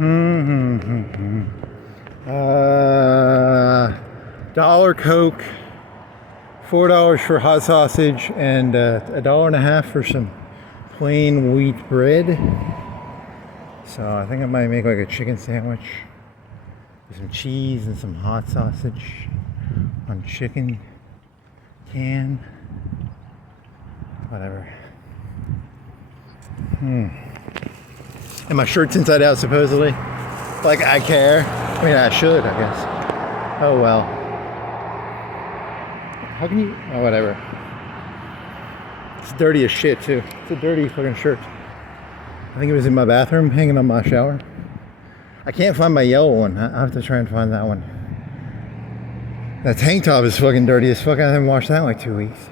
$1 Coke, $4 for hot sausage, and $1.50 for some plain wheat bread. So I think I might make like a chicken sandwich with some cheese and some hot sausage on chicken can. Whatever. And my shirt's inside out supposedly. Like I care. I mean I should, I guess. Oh well. How can you? Oh whatever. It's dirty as shit too. It's a dirty fucking shirt. I think it was in my bathroom, hanging on my shower. I can't find my yellow one. I have to try and find that one. That tank top is fucking dirty as fuck. I haven't washed that in like 2 weeks.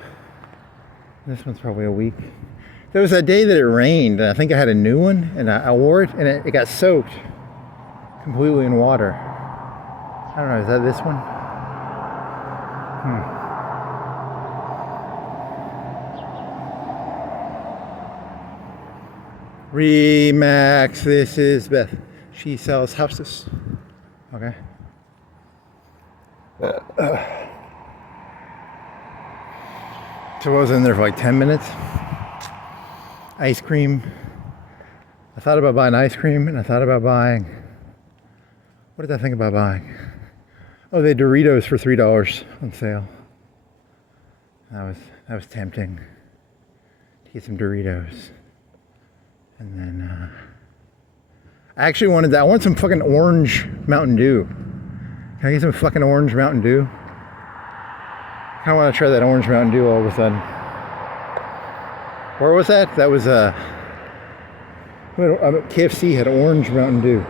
This one's probably a week. There was that day that it rained, and I think I had a new one, and I wore it, and it got soaked completely in water. I don't know, is that this one? Remax, this is Beth. She sells houses. Okay. So I was in there for like 10 minutes. Ice cream. I thought about buying ice cream, and I thought about buying... What did I think about buying? Oh, they had Doritos for $3 on sale. That was tempting to get some Doritos. And then I actually wanted that. I want some fucking orange Mountain Dew. Can I get some fucking orange Mountain Dew? I kind of want to try that orange Mountain Dew all of a sudden. Where was that? That was KFC had orange Mountain Dew.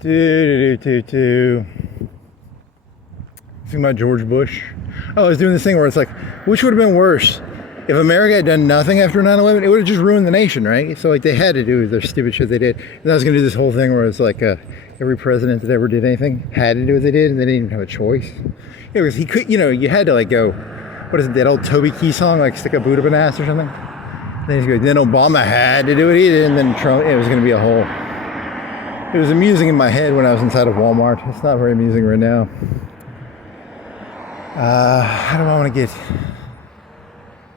Think about George Bush. Oh, I was doing this thing where it's like, which would have been worse? If America had done nothing after 9/11, it would have just ruined the nation, right? So like they had to do their stupid shit they did. And I was gonna do this whole thing where it's like every president that ever did anything had to do what they did, and they didn't even have a choice. Yeah, because he could, you had to like go, what is it, that old Toby Keith song, like stick a boot up an ass or something? Then Obama had to do what he did, and then Trump, it was gonna be a whole... It was amusing in my head when I was inside of Walmart. It's not very amusing right now. How do I want to get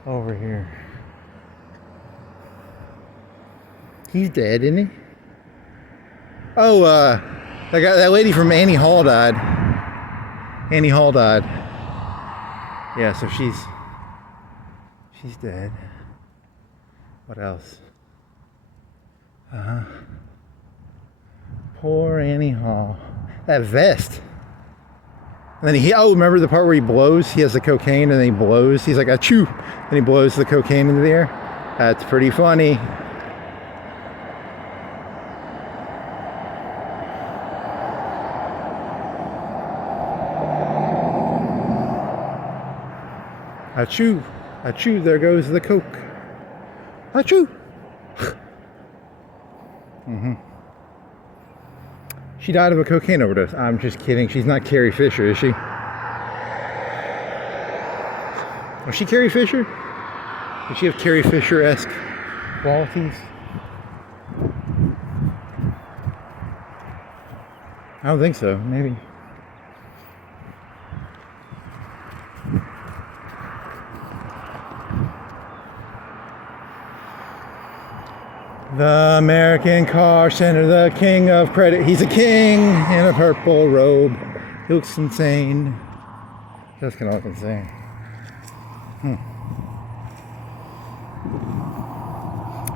over here? He's dead, isn't he? Oh, that lady from Annie Hall died. Annie Hall died. Yeah, so she's dead. What else? Poor Annie Hall. That vest. And then remember the part where he blows? He has the cocaine and then he blows. He's like, achoo! And he blows the cocaine into the air. That's pretty funny. Achoo! Achoo! There goes the coke. Achoo! She died of a cocaine overdose. I'm just kidding. She's not Carrie Fisher, is she? Was she Carrie Fisher? Did she have Carrie Fisher-esque qualities? I don't think so. Maybe. The American car center, the king of credit. He's a king in a purple robe. He looks insane. That's gonna look insane.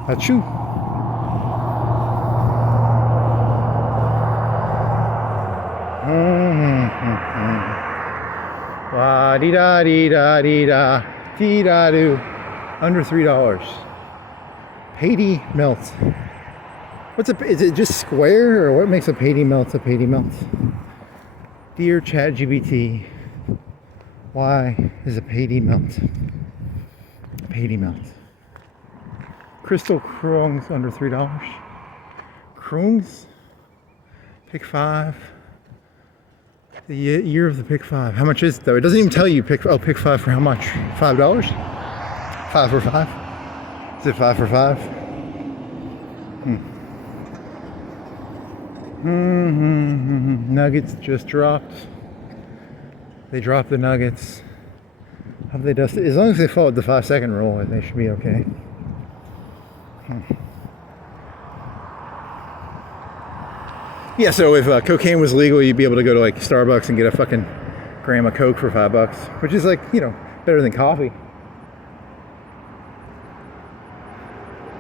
Achoo. La dee da dee da dee da dee da doo. Under $3. Haiti melts. Is it just square, or what makes a Haiti melt a Haiti melt? Dear Chat GBT, why is a Haiti melt? Haiti melt. Crystal Krungs under $3. Krungs? Pick 5. The year of the pick 5. How much is it though? It doesn't even tell you pick 5 for how much? $5? 5 for 5? Is it 5 for 5? Nuggets just dropped. They dropped the nuggets. Have they dusted? As long as they followed the 5-second rule, they should be okay. Yeah, so if cocaine was legal, you'd be able to go to like Starbucks and get a fucking gram of coke for $5, which is like, you know, better than coffee.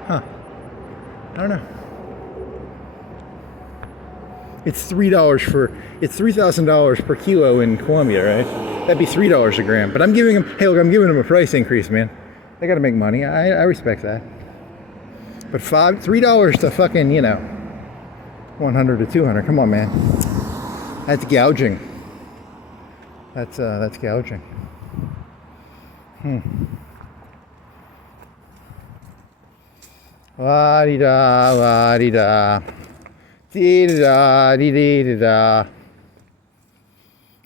Huh. I don't know. It's $3,000 per kilo in Colombia, right? That'd be $3 a gram. But I'm giving them, hey look, I'm giving them a price increase, man. They gotta make money. I respect that. But $3 to fucking, you know, 100 to 200. Come on, man. That's gouging. That's gouging. La di da, la di da, dee da, dee dee da.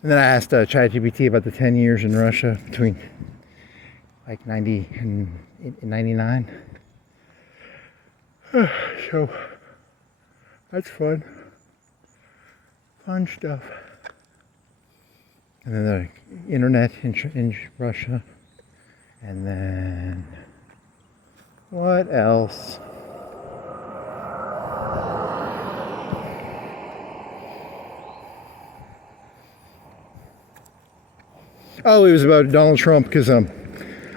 And then I asked Chat GBT about the 10 years in Russia between like 90 and 99. So that's fun. Fun stuff. And then the internet in Russia. And then what else? Oh, it was about Donald Trump because I'm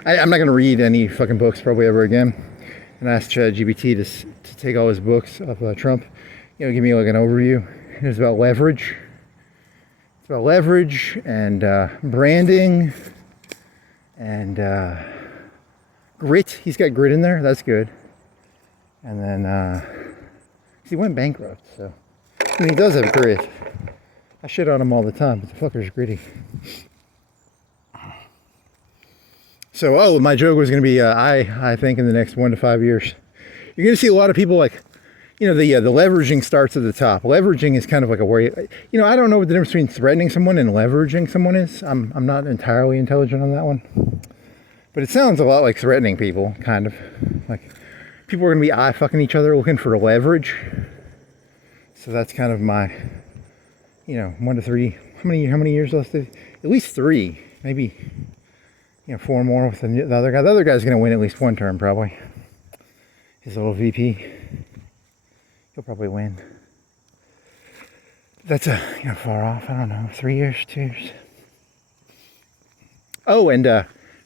not going to read any fucking books probably ever again. And I asked ChatGPT to take all his books of Trump, you know, give me like an overview. It was about leverage. It's about leverage and branding and grit. He's got grit in there. That's good. And then he went bankrupt, so I mean, he does have grit. I shit on him all the time, but the fucker's gritty. So, my joke was going to be, I think in the next 1 to 5 years, you're going to see a lot of people like, you know, the leveraging starts at the top. Leveraging is kind of like a way, you know, I don't know what the difference between threatening someone and leveraging someone is. I'm not entirely intelligent on that one. But it sounds a lot like threatening people, kind of. Like, people are going to be eye-fucking each other looking for leverage. So that's kind of my, you know, 1 to 3, how many years left? At least 3, maybe. You know, 4 more with the other guy. The other guy's going to win at least 1 term, probably. His little VP. He'll probably win. That's you know, far off. I don't know. 3 years, 2 years. Oh, and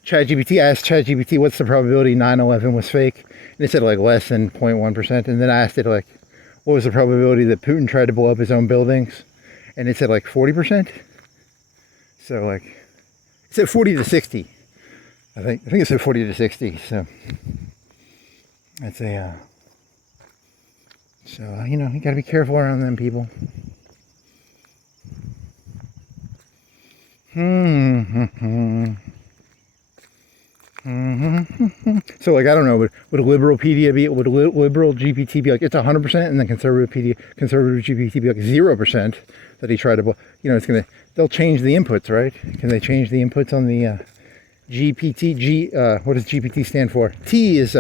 ChatGPT. I asked ChatGPT what's the probability 9/11 was fake, and it said like less than 0.1%. And then I asked it like, what was the probability that Putin tried to blow up his own buildings, and it said like 40%. So like, it said 40 to 60. I think it said 40 to 60, so that's a, so, you know, you gotta be careful around them people. So, like, I don't know, would a liberal PD be, would a liberal GPT be like, it's 100%, and then conservative GPT be like 0% that he tried to, you know, they'll change the inputs, right? Can they change the inputs on the, GPT, what does GPT stand for? T is,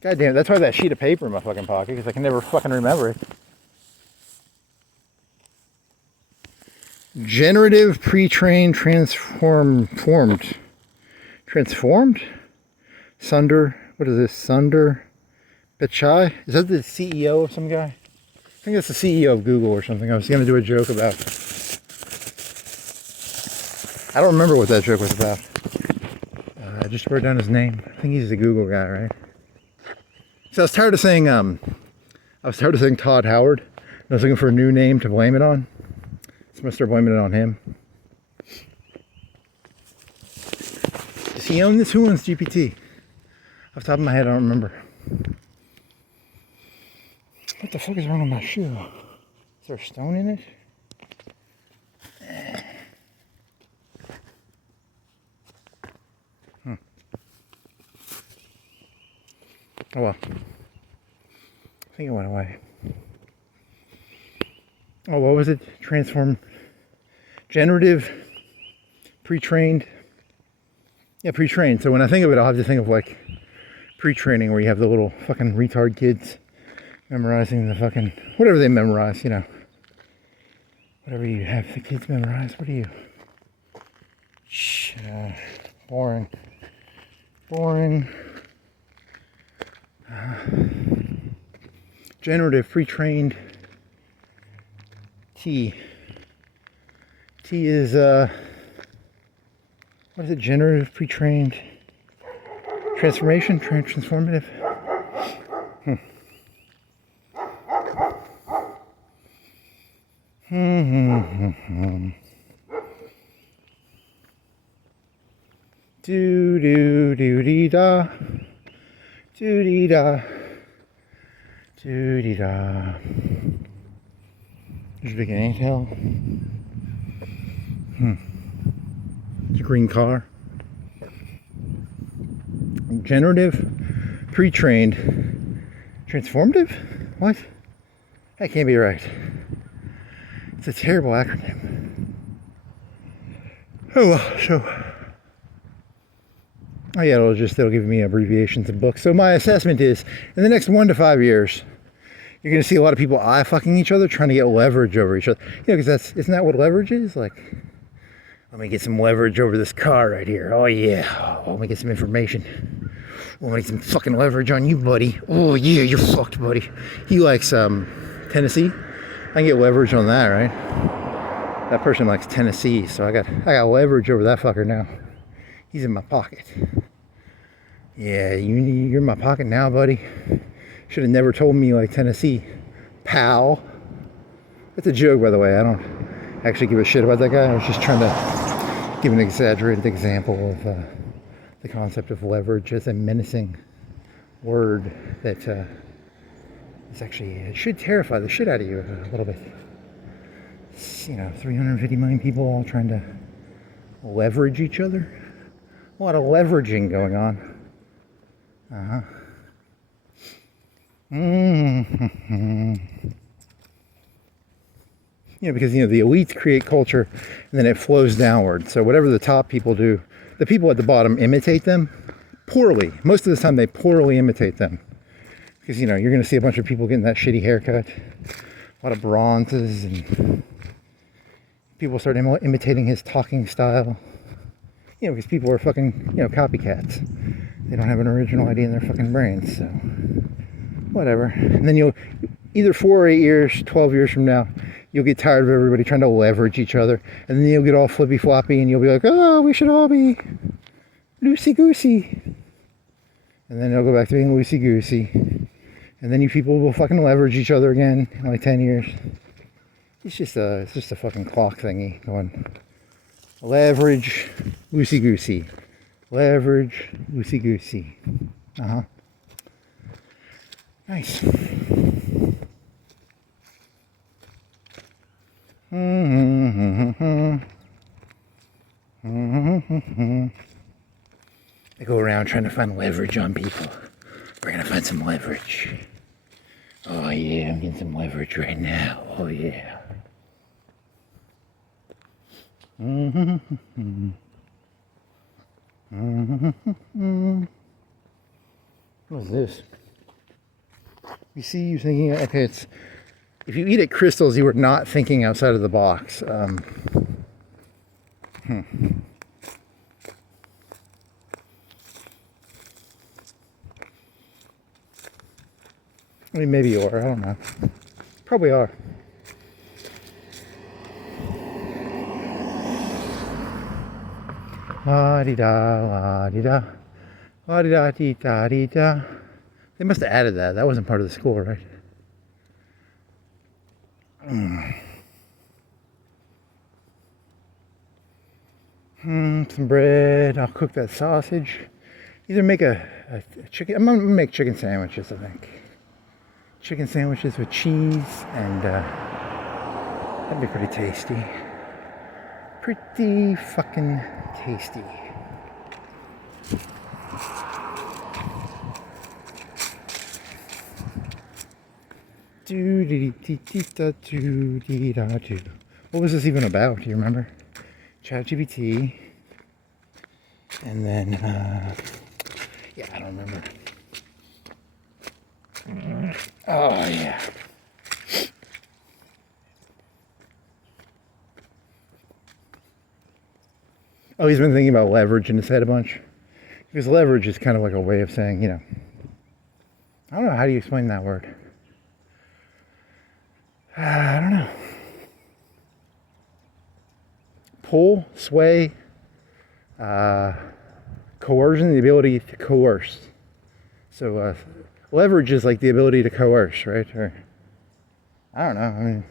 goddamn, that's why that sheet of paper in my fucking pocket, because I can never fucking remember it. Generative pre-trained transformed? Sunder, what is this? Sunder Pichai? Is that the CEO of some guy? I think that's the CEO of Google or something. I was going to do a joke about. I don't remember what that joke was about. I just wrote down his name. I think he's the Google guy, right? So I was tired of saying Todd Howard. I was looking for a new name to blame it on. So I'm gonna start blaming it on him. Does he own this? Who owns GPT? Off the top of my head, I don't remember. What the fuck is wrong with my shoe? Is there a stone in it? Oh well. I think it went away. Oh, what was it? Transform. Generative. Pre-trained. Yeah, pre-trained. So when I think of it, I'll have to think of like pre-training where you have the little fucking retard kids memorizing the fucking, whatever they memorize, you know. Whatever you have the kids memorize. What are you? Boring. Boring. Generative pre-trained. T is what is it? Generative pre-trained transformation, transformative. Do do do dee da, do dee da, do dee da. There's a big anthill. It's a green car. Generative, pre-trained, transformative? What? That can't be right. It's a terrible acronym. Oh well, so. Oh yeah, it'll give me abbreviations and books. So my assessment is, in the next 1 to 5 years, you're going to see a lot of people eye-fucking each other, trying to get leverage over each other. You know, because isn't that what leverage is? Like, let me get some leverage over this car right here. Oh yeah, let me get some information. Let me get some fucking leverage on you, buddy. Oh yeah, you're fucked, buddy. He likes Tennessee. I can get leverage on that, right? That person likes Tennessee, so I got leverage over that fucker now. He's in my pocket. Yeah, you're in my pocket now, buddy. Should have never told me you like Tennessee, pal. That's a joke, by the way. I don't actually give a shit about that guy. I was just trying to give an exaggerated example of the concept of leverage as a menacing word that is actually, it should terrify the shit out of you a little bit. It's, 350 million people all trying to leverage each other. A lot of leveraging going on. Because the elites create culture and then it flows downward. So whatever the top people do, the people at the bottom imitate them poorly. Most of the time they poorly imitate them. Because you're going to see a bunch of people getting that shitty haircut, a lot of bronzes, and people start imitating his talking style. Because people are fucking, copycats. They don't have an original idea in their fucking brains, so whatever. And then you'll, either 4 or 8 years, 12 years from now, you'll get tired of everybody trying to leverage each other, and then you'll get all flippy floppy, and you'll be like, oh, we should all be loosey-goosey. And then it'll go back to being loosey-goosey. And then you people will fucking leverage each other again in like 10 years. It's just a fucking clock thingy going. Leverage, loosey-goosey. Leverage, loosey-goosey. Nice. I go around trying to find leverage on people. We're gonna find some leverage. Oh yeah, I'm getting some leverage right now. Oh yeah. What is this? You see, you thinking, okay, it's, if you eat at Crystals, you are not thinking outside of the box. I mean, maybe you are. I don't know. Probably are. La-di-da, la-di-da. La-di-da-dee-da-dee-da. They must have added that. That wasn't part of the score, right? Some bread. I'll cook that sausage. Either make a chicken. I'm gonna make chicken sandwiches, I think. Chicken sandwiches with cheese, and that'd be pretty tasty. Pretty fucking tasty. Do-dee-dee-dee-da-do-dee-da-do. What was this even about? Do you remember? Chat GBT. And then, yeah, I don't remember. Oh, yeah. Oh, he's been thinking about leverage in his head a bunch. Because leverage is kind of like a way of saying, you know, I don't know, how do you explain that word? I don't know. Pull, sway, coercion, the ability to coerce. So leverage is like the ability to coerce, right? Or I don't know. I mean,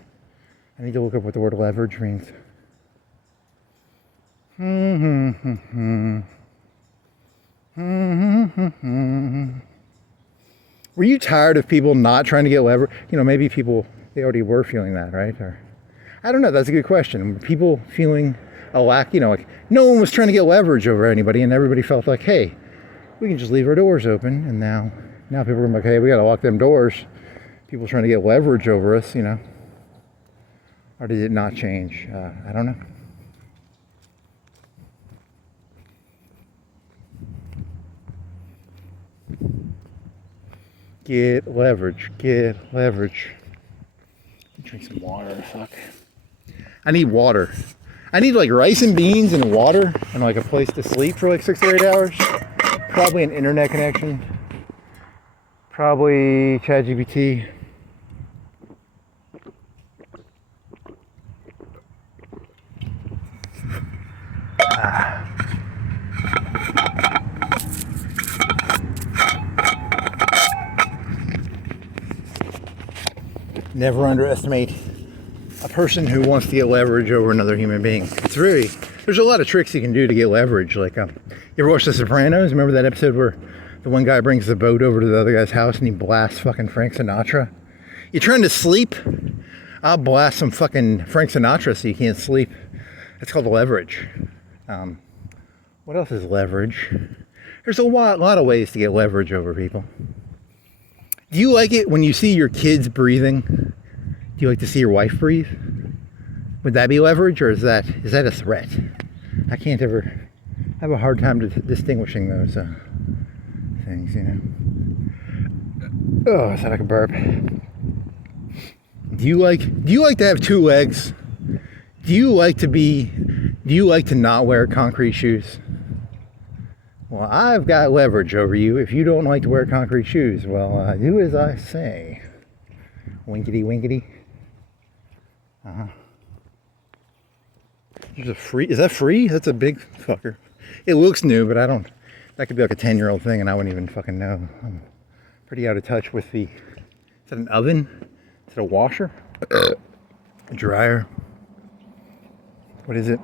I need to look up what the word leverage means. Were you tired of people not trying to get leverage? You know, maybe people, they already were feeling that, right? Or I don't know. That's a good question. People feeling a lack, you know, like no one was trying to get leverage over anybody, and everybody felt like, hey, we can just leave our doors open. And now people are like, hey, we got to lock them doors. People trying to get leverage over us, you know. Or did it not change? I don't know. Get leverage. Get leverage. Drink some water. Fuck. I need water. I need like rice and beans and water and like a place to sleep for like 6 or 8 hours. Probably an internet connection. Probably Chat GBT. Never underestimate a person who wants to get leverage over another human being. It's really, there's a lot of tricks you can do to get leverage. Like, you ever watch The Sopranos? Remember that episode where the one guy brings the boat over to the other guy's house and he blasts fucking Frank Sinatra? You're trying to sleep? I'll blast some fucking Frank Sinatra so you can't sleep. That's called leverage. What else is leverage? There's a lot of ways to get leverage over people. Do you like it when you see your kids breathing? Do you like to see your wife breathe? Would that be leverage, or is that a threat? I can't ever have a hard time distinguishing those things, you know. Oh, I sound like a burp. Do you like to have 2 legs? Do you like to not wear concrete shoes? Well, I've got leverage over you. If you don't like to wear concrete shoes, well, do as I say. Winkety winkety. There's a free, is that free? That's a big fucker. It looks new, but I don't, that could be like a 10-year-old thing and I wouldn't even fucking know. I'm pretty out of touch with the, is that an oven? Is it a washer? A dryer? What is it?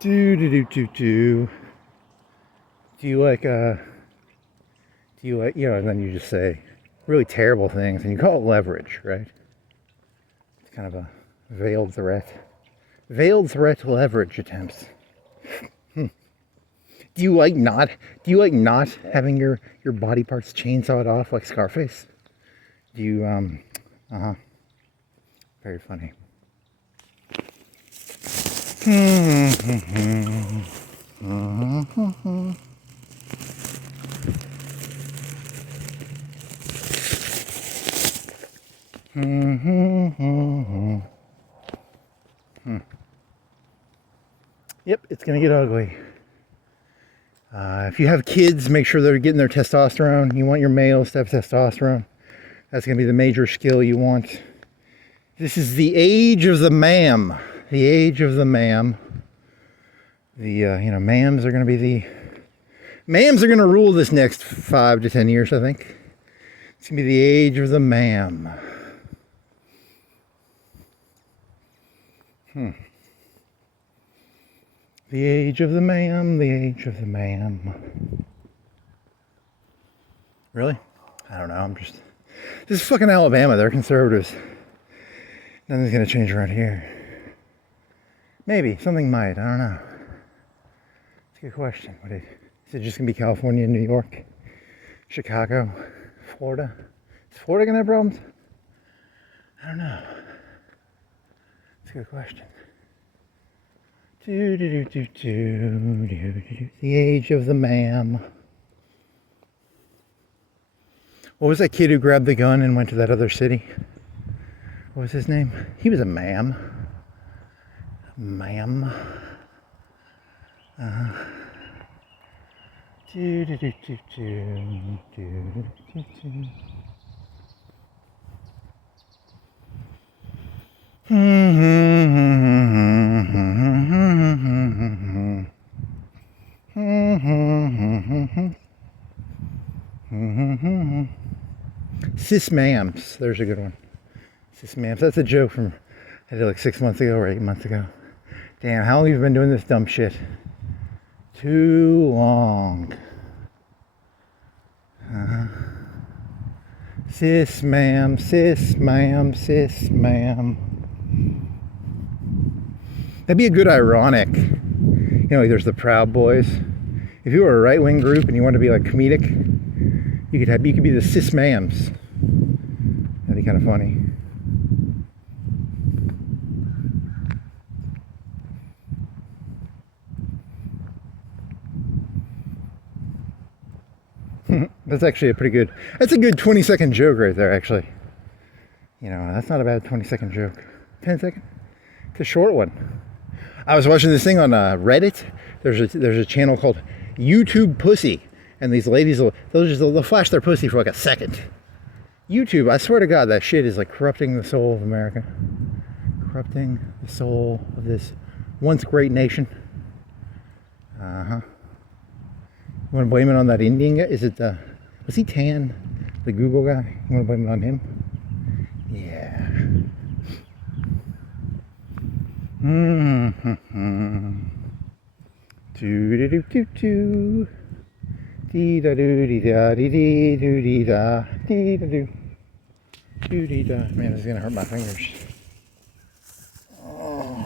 Do you like, you know, and then you just say really terrible things and you call it leverage, right? It's kind of a veiled threat leverage attempts. Do you like not having your body parts chainsawed off like Scarface? Do you, very funny. Yep, it's gonna get ugly. If you have kids, make sure they're getting their testosterone. You want your males to have testosterone. That's gonna be the major skill you want. This is the age of the ma'am. The age of the ma'am. The ma'ams are gonna rule this next 5 to 10 years, I think. It's gonna be the age of the ma'am. The age of the ma'am, the age of the ma'am. Really? I don't know, this is fucking Alabama, they're conservatives. Nothing's gonna change around here. Maybe, something might, I don't know. It's a good question. Is it just gonna be California, New York, Chicago, Florida? Is Florida gonna have problems? I don't know. It's a good question. The age of the ma'am. What was that kid who grabbed the gun and went to that other city? What was his name? He was a ma'am. Ma'am. Cis ma'ams, there's a good one. Cis ma'ams, that's a joke from I did like 6 months ago or 8 months ago. Damn, how long have you been doing this dumb shit? Too long. Cis ma'am, cis ma'am, cis ma'am. That'd be a good ironic. Like there's the Proud Boys. If you were a right-wing group and you wanted to be like comedic, you could be the cis ma'ams. That'd be kind of funny. That's actually that's a good 20-second joke right there, actually. That's not a bad 20-second joke. 10 second? It's a short one. I was watching this thing on Reddit. There's a channel called YouTube Pussy. And these ladies, they'll flash their pussy for like a second. YouTube, I swear to God, that shit is like corrupting the soul of America. Corrupting the soul of this once great nation. You want to blame it on that Indian guy? Was he tan? The Google guy? You want to blame it on him? Yeah. Do-do-do-do-do. Dee-da-doo-dee-da, dee-dee-doo-dee-da, dee-da-doo. Doo-dee-da. Man, this is gonna hurt my fingers. Oh.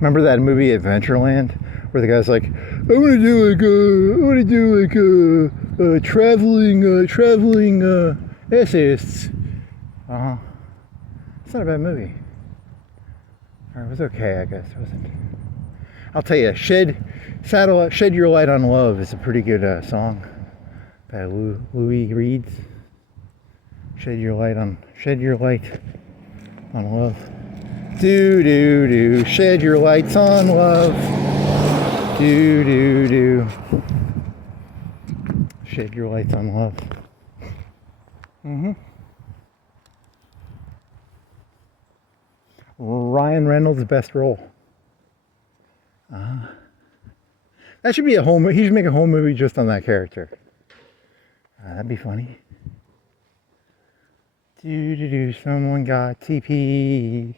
Remember that movie Adventureland, where the guy's like, I want to do like traveling essayists. It's not a bad movie. Or it was okay, I guess. It wasn't. I'll tell you, Shed Your Light on Love is a pretty good song by Louis Reeds. Shed your light on love. Do do do. Shed your lights on love. Do do do. Shed your lights on love. Ryan Reynolds' best role. That should be a whole movie. He should make a whole movie just on that character. That'd be funny. Do. Someone got TP.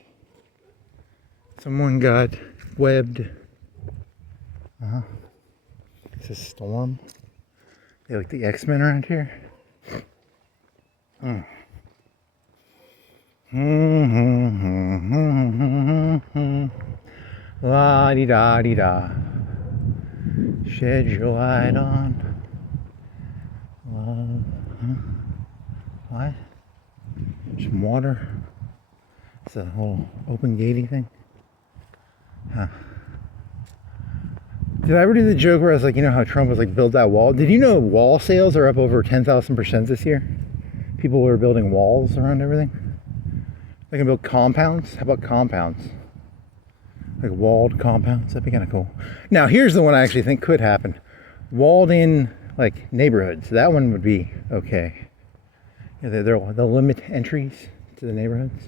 Someone got webbed. It's a storm. They like the X-Men around here. La di da di da. Shed your light on love. What? Some water. It's a whole open gatey thing. Did I ever do the joke where I was like, you know how Trump was like, build that wall? Did you know wall sales are up over 10,000% this year? People were building walls around everything. They can build compounds. How about compounds? Like walled compounds. That'd be kind of cool. Now, here's the one I actually think could happen. Walled in like neighborhoods. That one would be okay. Yeah, they'll limit entries to the neighborhoods.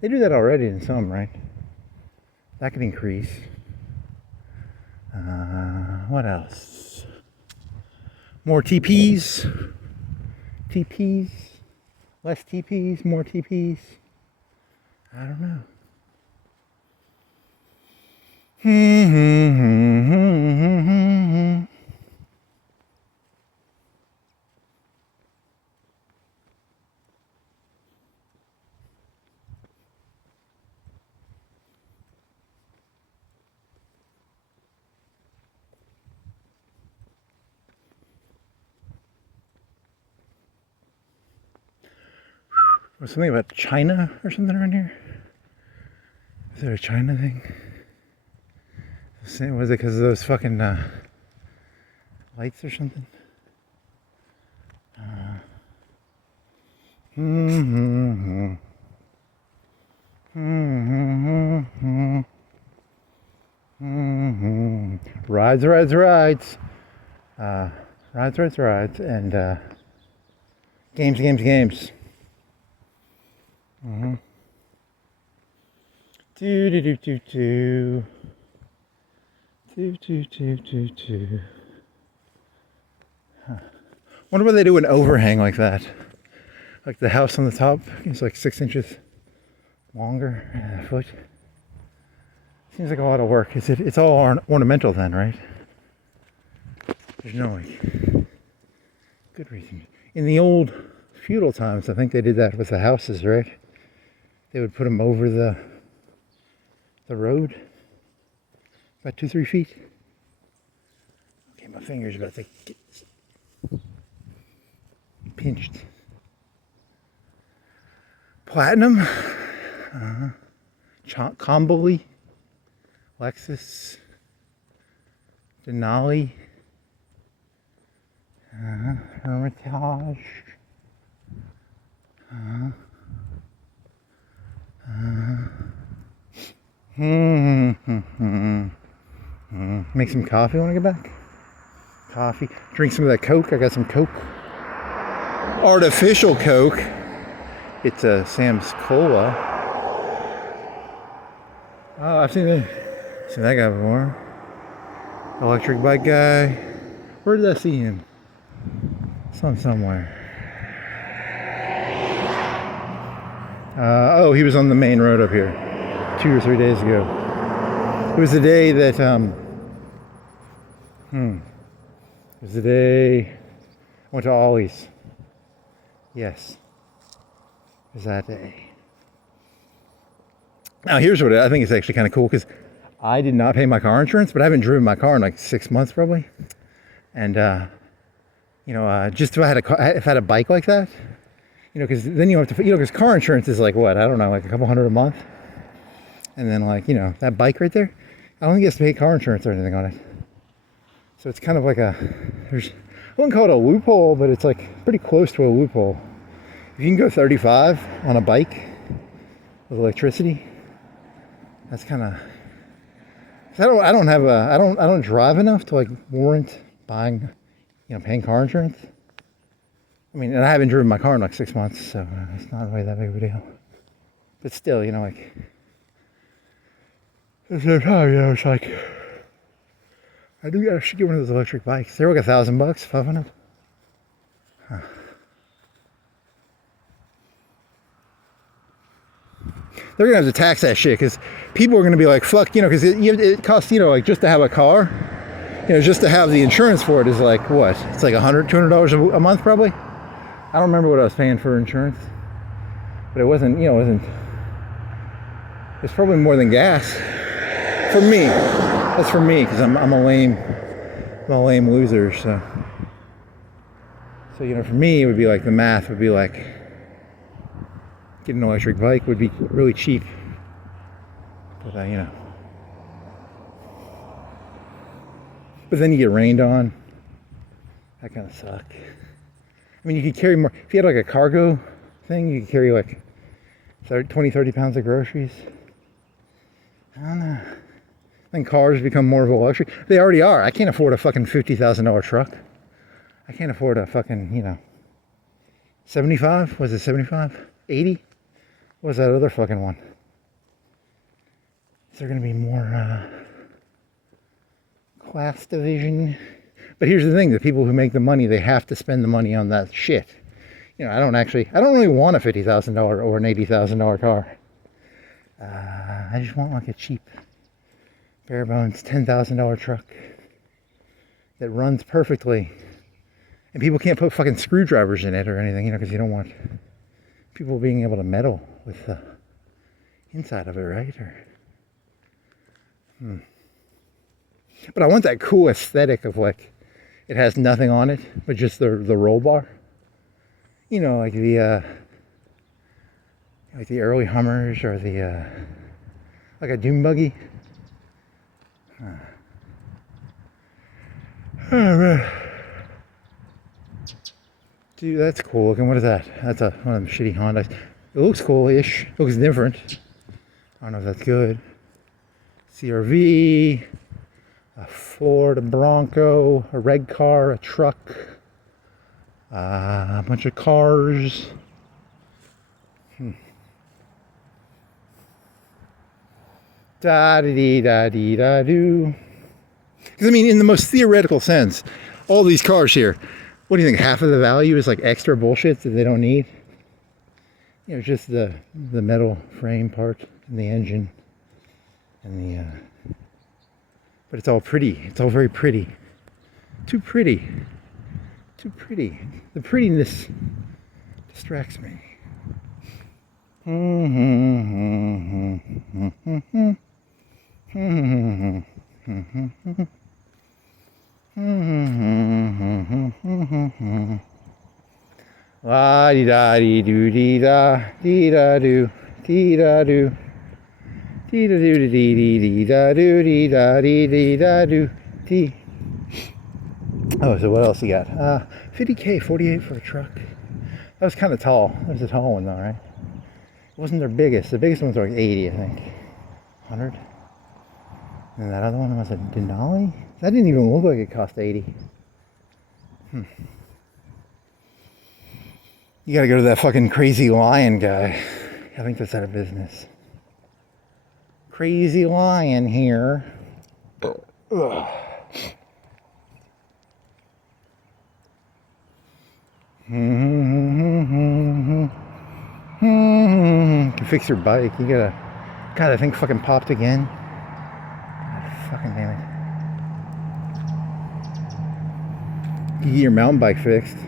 They do that already in some, right? That could increase. What else? More TPs. TPs. Less TPs. More TPs. I don't know. Was something about China or something around here? Is there a China thing? Was it because of those fucking lights or something? Rides, rides, rides. Rides, rides, rides. And games, games, games. Do do do do do. Do do do do do. Wonder why they do an overhang like that. Like the house on the top is like 6 inches longer and a foot. Seems like a lot of work. It's all ornamental then, right? There's no like good reason. In the old feudal times, I think they did that with the houses, right? They would put them over the road, about 2-3 feet. Okay, my finger's about to get pinched. Platinum, Comboli, Lexus, Denali, Hermitage, make some coffee when I get back. Coffee. Drink some of that Coke. I got some Coke. Artificial Coke. It's a Sam's Cola. Oh, I've seen that guy before. Electric bike guy. Where did I see him? Saw him somewhere. Oh, he was on the main road up here 2 or 3 days ago. It was the day that, it was the day I went to Ollie's. Yes. It was that day. Now, here's what I think is actually kind of cool, because I did not pay my car insurance, but I haven't driven my car in like 6 months probably. And, just if I had a bike like that, because then you have to, because car insurance is like what? I don't know, like a couple $100 a month. And then like, that bike right there, I don't think you have to pay car insurance or anything on it. So it's kind of like I wouldn't call it a loophole, but it's like pretty close to a loophole. If you can go 35 on a bike with electricity, that's kind of, I don't drive enough to like warrant buying, paying car insurance. I mean, and I haven't driven my car in like 6 months, so it's not really that big of a deal. But still, like, at the same time, it's like, I should get one of those electric bikes. They're like $1,000, $500. Huh. They're gonna have to tax that shit, because people are gonna be like, fuck, because it costs, like just to have a car, just to have the insurance for it is like, what? It's like $100, $200 a month probably. I don't remember what I was paying for insurance, but it wasn't, it's probably more than gas. For me, that's for me, because I'm a lame loser, so for me, it would be like, the math would be like, getting an electric bike would be really cheap, but But then you get rained on. That kind of suck. I mean, you could carry more. If you had like a cargo thing, you could carry like 20, 30 pounds of groceries. I don't know. Then cars become more of a luxury. They already are. I can't afford a fucking $50,000 truck. I can't afford a fucking, 75? Was it 75? 80? What was that other fucking one? Is there going to be more class division? But here's the thing, the people who make the money, they have to spend the money on that shit. I don't really want a $50,000 or an $80,000 car. I just want like a cheap, bare bones $10,000 truck that runs perfectly. And people can't put fucking screwdrivers in it or anything, because you don't want people being able to meddle with the inside of it, right? But I want that cool aesthetic of like, it has nothing on it, but just the roll bar. Like the early Hummers or the like a dune buggy. Oh man. Dude, that's cool looking. What is that? That's one of them shitty Hondas. It looks cool-ish. It looks different. I don't know if that's good. CRV, a Ford Bronco, a red car, a truck, a bunch of cars. Da-dee-da-dee-da-doo. Because, I mean, in the most theoretical sense, all these cars here, what do you think? Half of the value is like extra bullshit that they don't need? Just the metal frame part and the engine and the but it's all pretty. It's all very pretty. Too pretty. Too pretty. The prettiness distracts me. La di da di do di da do di da do di da do di da do di da do di. Oh, so what else you got? 50K, 48 for a truck. That was kind of tall. That was a tall one though, right? It wasn't their biggest. The biggest ones were like 80, I think. 100. And that other one was a Denali? That didn't even look like it cost 80. You gotta go to that fucking Crazy Lion guy. I think that's out of business. Crazy Lion here. Ugh. Can fix your bike. You gotta. God, I think fucking popped again. God, fucking damn it. You get your mountain bike fixed.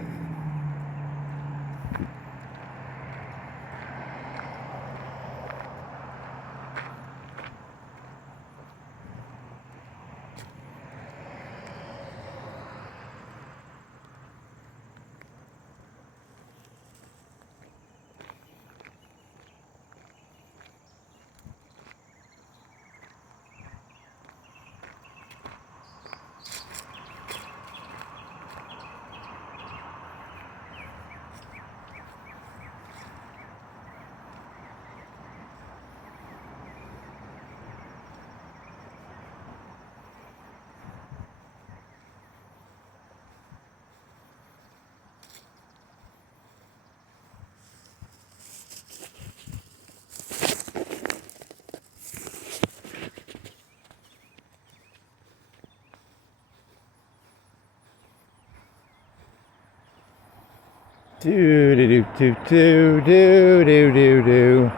Do do do do do do do do do.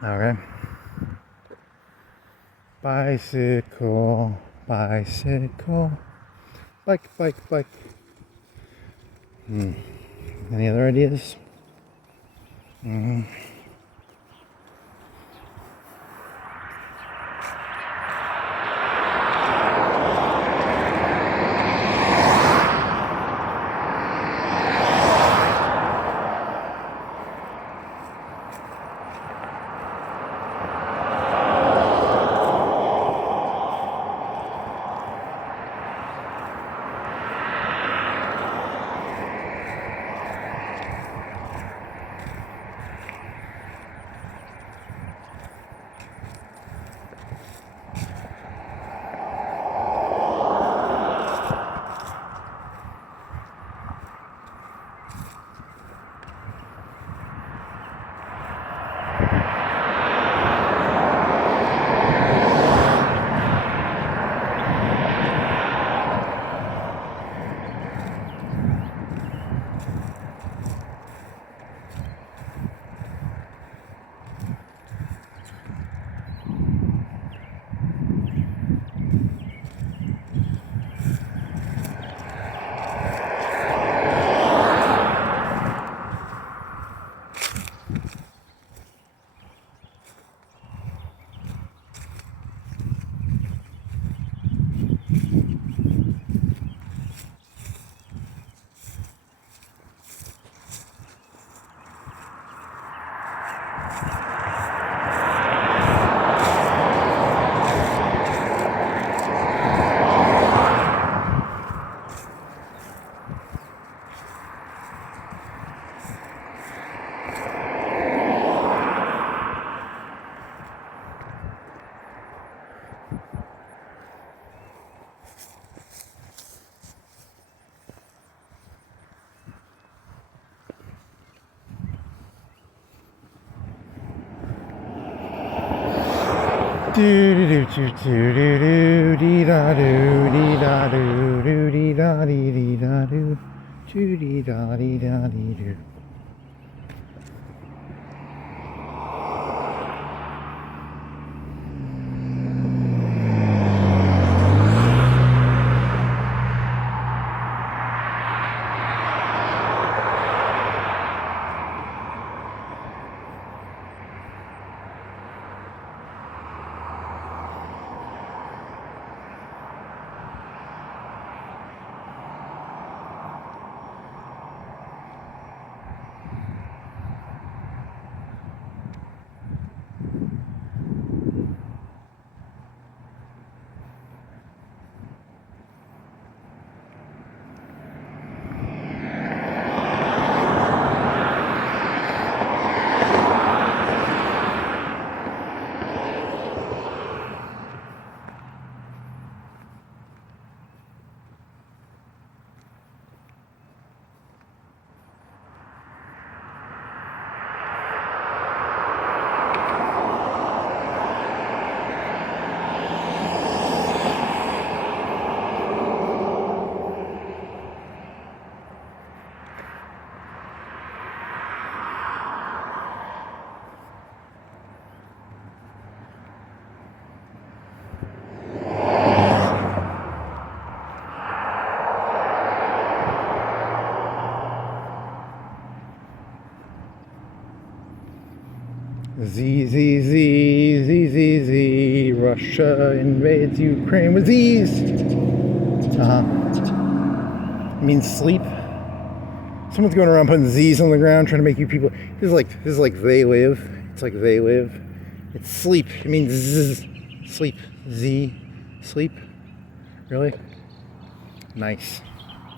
Okay. Bicycle, bicycle, bike, bike, bike. Any other ideas? Do do do do do do dee da do dee da do do dee da dee da do do dee da dee da dee do. Z, Z, Z, Z, Z, Z, Russia invades Ukraine with Z's. It means sleep. Someone's going around putting Z's on the ground trying to make you people. This is like they live. It's like they live. It's sleep. It means Z, sleep. Z, sleep. Really? Nice.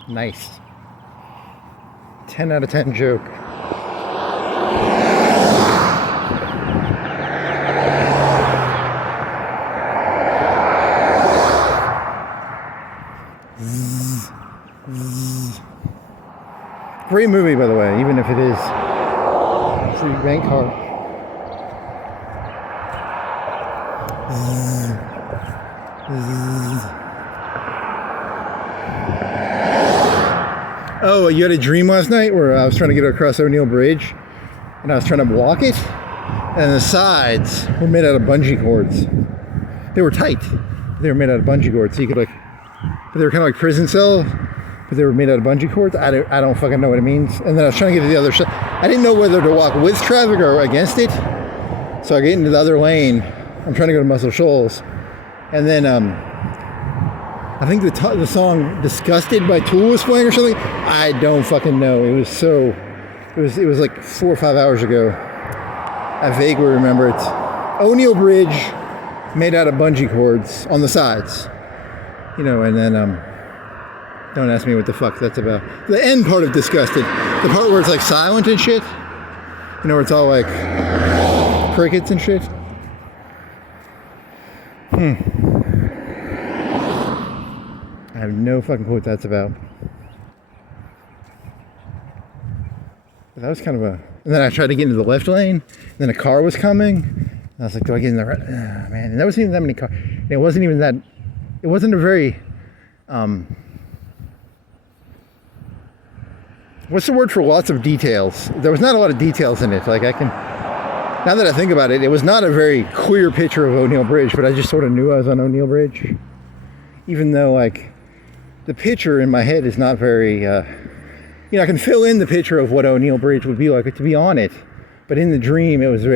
Nice. 10 out of 10 joke. Great movie, by the way, even if it is free bank card. Oh, you had a dream last night where I was trying to get across O'Neill Bridge and I was trying to walk it, and the sides were made out of bungee cords. They were tight. They were made out of bungee cords, so you could like, but they were kind of like prison cell, but they were made out of bungee cords. I don't fucking know what it means. And then I was trying to get to the other side. I didn't know whether to walk with traffic or against it. So I get into the other lane. I'm trying to go to Muscle Shoals. And then I think the song Disgusted by Tool was playing or something. I don't fucking know. It was like 4 or 5 hours ago. I vaguely remember it. O'Neill Bridge made out of bungee cords on the sides. You know, and then don't ask me what the fuck that's about. The end part of Disgusted. The part where it's like silent and shit. You know, where it's all like crickets and shit. I have no fucking clue what that's about. But that was kind of a... And then I tried to get into the left lane. And then a car was coming. And I was like, do I get in the right... man, and there wasn't even that many cars. It wasn't even that... It wasn't a very... what's the word for lots of details? There was not a lot of details in it. Like I can... Now that I think about it, it was not a very clear picture of O'Neill Bridge, but I just sort of knew I was on O'Neill Bridge. Even though, like, the picture in my head is not very, you know, I can fill in the picture of what O'Neill Bridge would be like to be on it. But in the dream, it was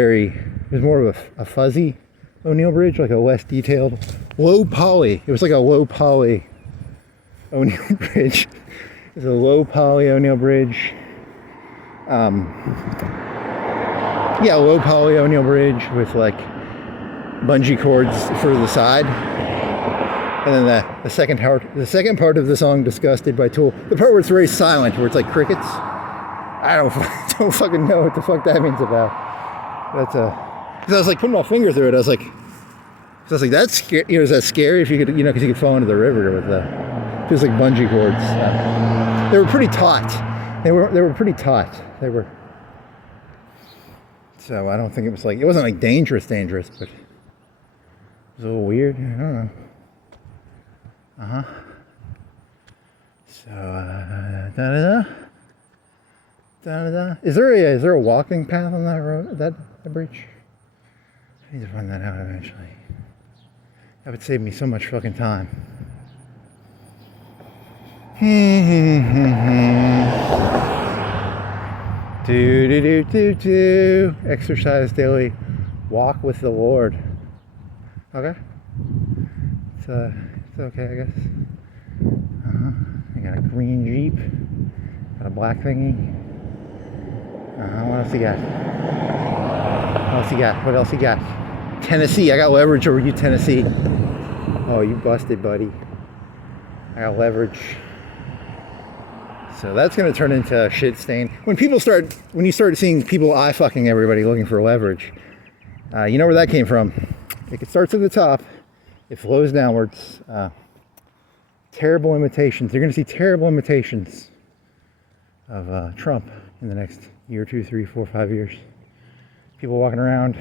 more of a fuzzy O'Neill Bridge, like a less detailed, low poly. It was like a low poly O'Neill Bridge. It was a low poly O'Neill Bridge. Yeah, low poly O'Neill Bridge with like bungee cords for the side. And then the second part of the song Disgusted by Tool. The part where it's very silent, where it's like crickets. I don't fucking know what the fuck that means about. That's because I was like putting my finger through it. I was like, that's scary. You know, is that scary if you could, you know, because you could fall into the river with feels like bungee cords. They were pretty taut. They were pretty taut. They were. So I don't think it wasn't like dangerous, but it was a little weird. I don't know. So Is there a walking path on that road? That bridge? I need to find that out eventually. That would save me so much fucking time. Exercise daily. Walk with the Lord. Okay. It's okay, I guess. I got a green Jeep. Got a black thingy. What else you got? What else you got? Tennessee. I got leverage over you, Tennessee. Oh, you busted, buddy. I got leverage. So that's going to turn into a shit stain. When you start seeing people eye fucking everybody looking for leverage, you know where that came from. It starts at the top. It flows downwards. Terrible imitations. You're going to see terrible imitations of Trump in the next year, 2, 3, 4, 5 years. People walking around.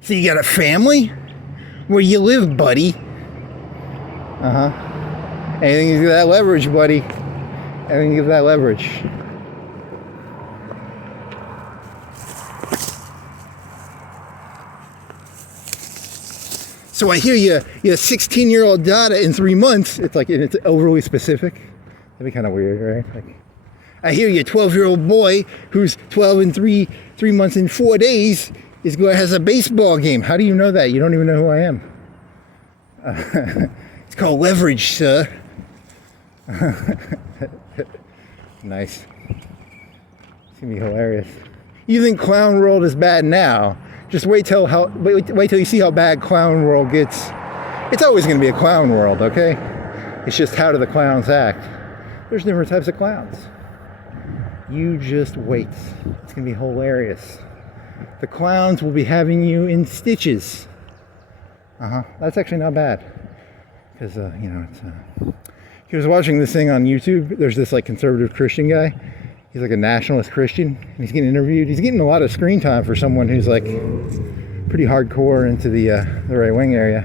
So you got a family? Where you live, buddy? Anything to give that leverage, buddy. Anything to give that leverage. So I hear you have a 16-year-old daughter in 3 months. It's like, it's overly specific. That'd be kind of weird, right? Like, I hear you a 12-year-old boy who's 12 and 3 months and 4 days has a baseball game. How do you know that? You don't even know who I am. It's called leverage, sir. Nice. It's gonna be hilarious. You think Clown World is bad now? Just wait till you see how bad Clown World gets. It's always gonna be a clown world, okay? It's just how do the clowns act? There's different types of clowns. You just wait. It's gonna be hilarious. The clowns will be having you in stitches. That's actually not bad. Because, you know, he was watching this thing on YouTube. There's this, like, conservative Christian guy. He's, like, a nationalist Christian. And he's getting interviewed. He's getting a lot of screen time for someone who's, like, pretty hardcore into the right-wing area.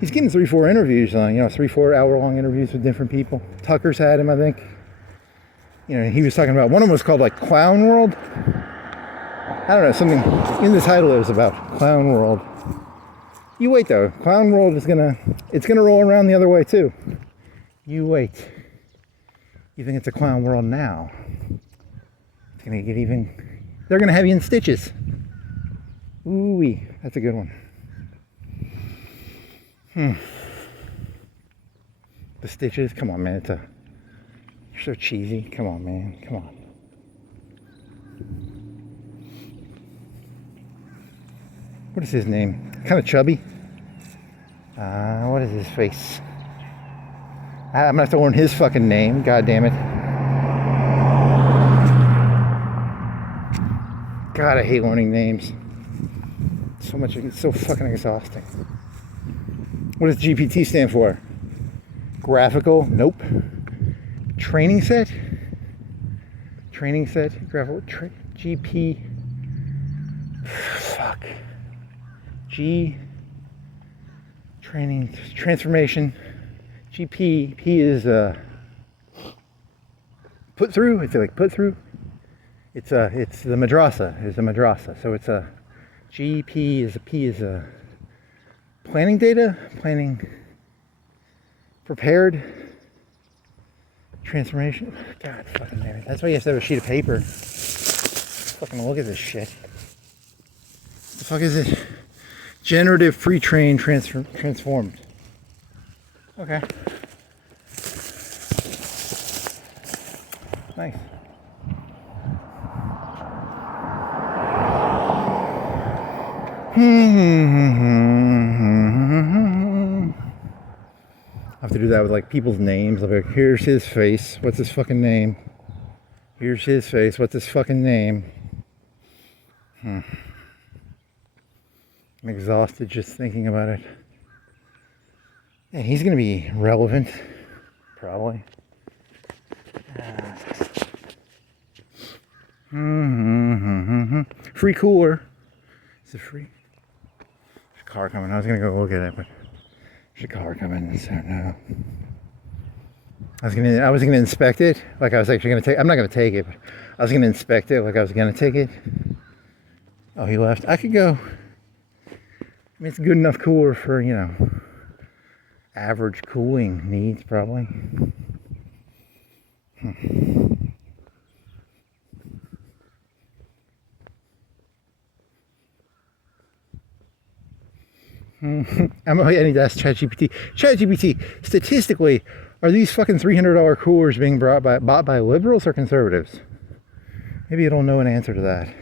He's getting 3-4 interviews, 3-4 hour-long interviews with different people. Tucker's had him, I think. You know, he was talking about, one of them was called, like, Clown World. I don't know, something in the title it was about Clown World. You wait though. Clown world is it's gonna roll around the other way too. You wait. You think it's a clown world now? It's gonna get even. They're gonna have you in stitches. Ooh-wee, that's a good one. The stitches, come on, man. You're so cheesy. Come on, man. Come on. What is his name? Kind of chubby. What is his face? I'm gonna have to learn his fucking name. God damn it. God, I hate learning names. So much. It's so fucking exhausting. What does GPT stand for? Graphical? Nope. Training set? Training set? Graphical? GP? Fuck. G. Training. Transformation. GP. P is put through. It's like put through. It's the madrasa. It's a madrasa. So it's a GP is a P is a planning data. Planning. Prepared. Transformation. God fucking damn it. That's why you have to have a sheet of paper. Fucking look at this shit. What the fuck is it? Generative pre-trained transformed. Okay. Nice. I have to do that with like people's names. I'll be like, here's his face. What's his fucking name? Here's his face. What's his fucking name? I'm exhausted just thinking about it. Yeah, he's gonna be relevant, probably. Free cooler. Is it free? There's a car coming. I was gonna go look at it, but there's a car coming, so no. I was gonna inspect it. Like I was actually gonna take. I'm not gonna take it, but I was gonna inspect it. Like I was gonna take it. Oh, he left. I could go. I mean, it's a good enough cooler for, you know, average cooling needs, probably. I need to ask Chat GPT. Chat GPT, statistically, are these fucking $300 coolers being bought by liberals or conservatives? Maybe it'll know an answer to that.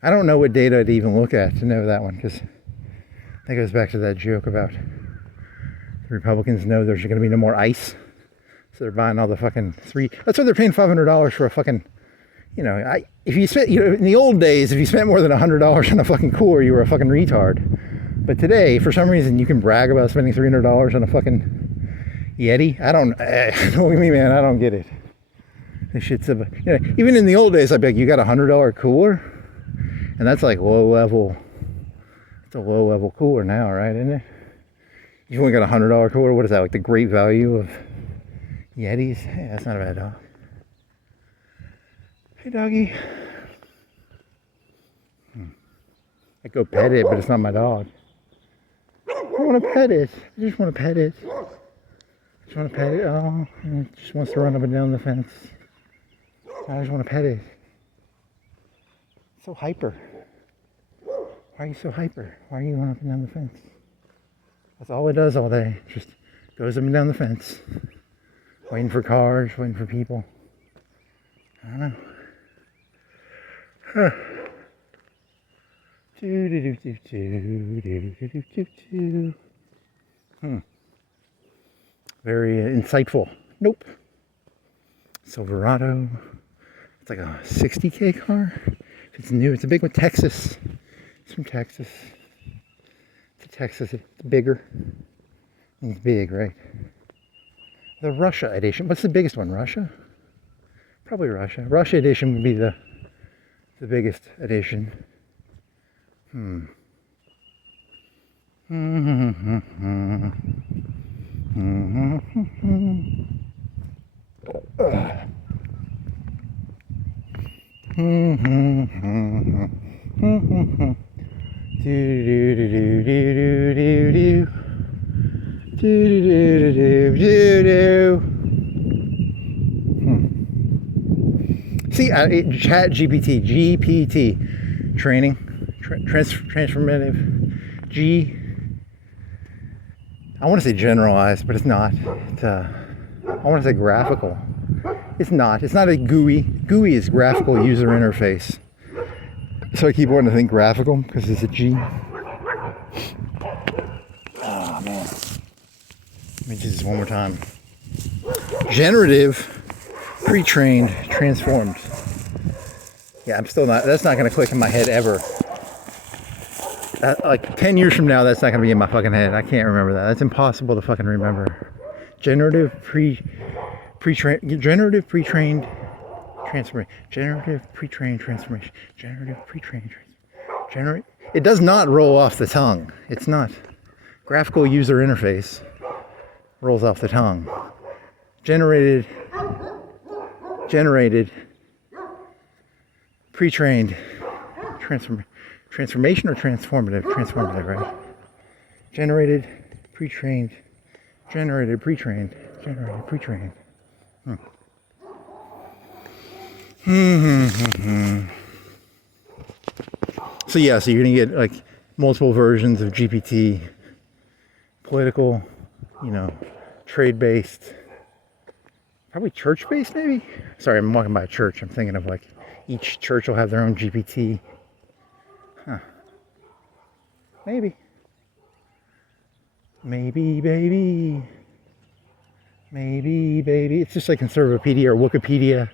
I don't know what data to even look at to know that one, because that goes back to that joke about the Republicans know there's going to be no more ice, so they're buying all the fucking that's why they're paying $500 for a fucking, you know, if you spent, you know, in the old days, if you spent more than $100 on a fucking cooler, you were a fucking retard. But today, for some reason, you can brag about spending $300 on a fucking Yeti. I don't, look at me, man, I don't get it. This shit's, you know, even in the old days, I'd be like, you got a $100 cooler? And that's like low level. It's a low level cooler now, right? Isn't it? You've only got a $100 cooler. What is that? Like the great value of Yetis? Hey, that's not a bad dog. Hey, doggy. I go pet it, but it's not my dog. I want to pet it. I just want to pet it. I just want to pet it. Oh, it just wants to run up and down the fence. I just want to pet it. So hyper. Why are you so hyper? Why are you going up and down the fence? That's all it does all day. Just goes up and down the fence. Waiting for cars, waiting for people. I don't know. Huh. Very insightful. Nope. Silverado. It's like a 60K car. If it's new, it's a big one. Texas. It's from Texas. It's a Texas. It's bigger. It's big, right? The Russia edition. What's the biggest one? Russia? Probably Russia. Russia edition would be the biggest edition. See, Chat GPT training, transformative, I want to say generalized, but it's not. I want to say graphical. It's not. It's not a GUI. GUI is graphical user interface. So I keep wanting to think graphical because it's a G. Oh man. Let me do this one more time. Generative, pre-trained, transformed. Yeah, I'm still not. That's not going to click in my head ever. Like 10 years from now, that's not going to be in my fucking head. I can't remember that. That's impossible to fucking remember. Generative pre-trained transformation. Generative pre-trained transformation. Generative pre-trained transformation. It does not roll off the tongue. It's not. Graphical user interface rolls off the tongue. Generated pre-trained transformation or transformative? Transformative, right? Generated pre-trained. So yeah, so you're gonna get like multiple versions of GPT, political, trade-based, probably church-based maybe? Sorry, I'm walking by a church. I'm thinking of like each church will have their own GPT. Huh. Maybe, baby. Maybe, baby. It's just like Conservapedia or Wikipedia.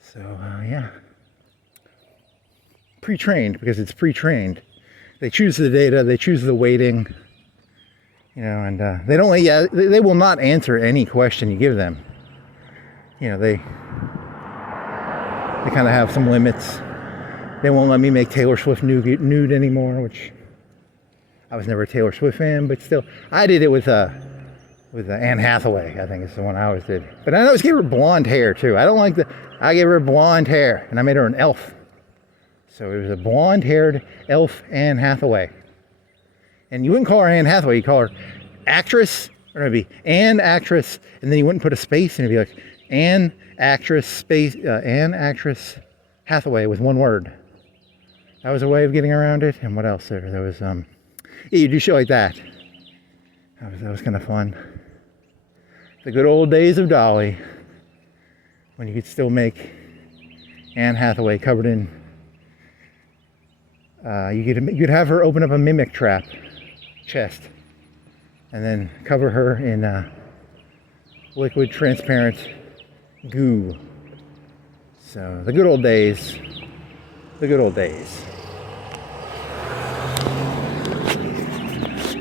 So, yeah. Pre-trained, because it's pre-trained. They choose the data, they choose the weighting, and they don't they will not answer any question you give them. They kind of have some limits. They won't let me make Taylor Swift nude anymore, which I was never a Taylor Swift fan, but still, I did it with Anne Hathaway. I think it's the one I always did. But I always gave her blonde hair too. I gave her blonde hair, and I made her an elf. So it was a blonde-haired elf Anne Hathaway. And you wouldn't call her Anne Hathaway, you call her actress, or it'd be Anne actress, and then you wouldn't put a space, and it'd be like Anne actress space, Anne actress Hathaway with one word. That was a way of getting around it. And what else there? There was, yeah, you do shit like that. That was kind of fun. The good old days of Dolly, when you could still make Anne Hathaway covered in, you'd have her open up a mimic trap chest and then cover her in liquid transparent goo. So the good old days.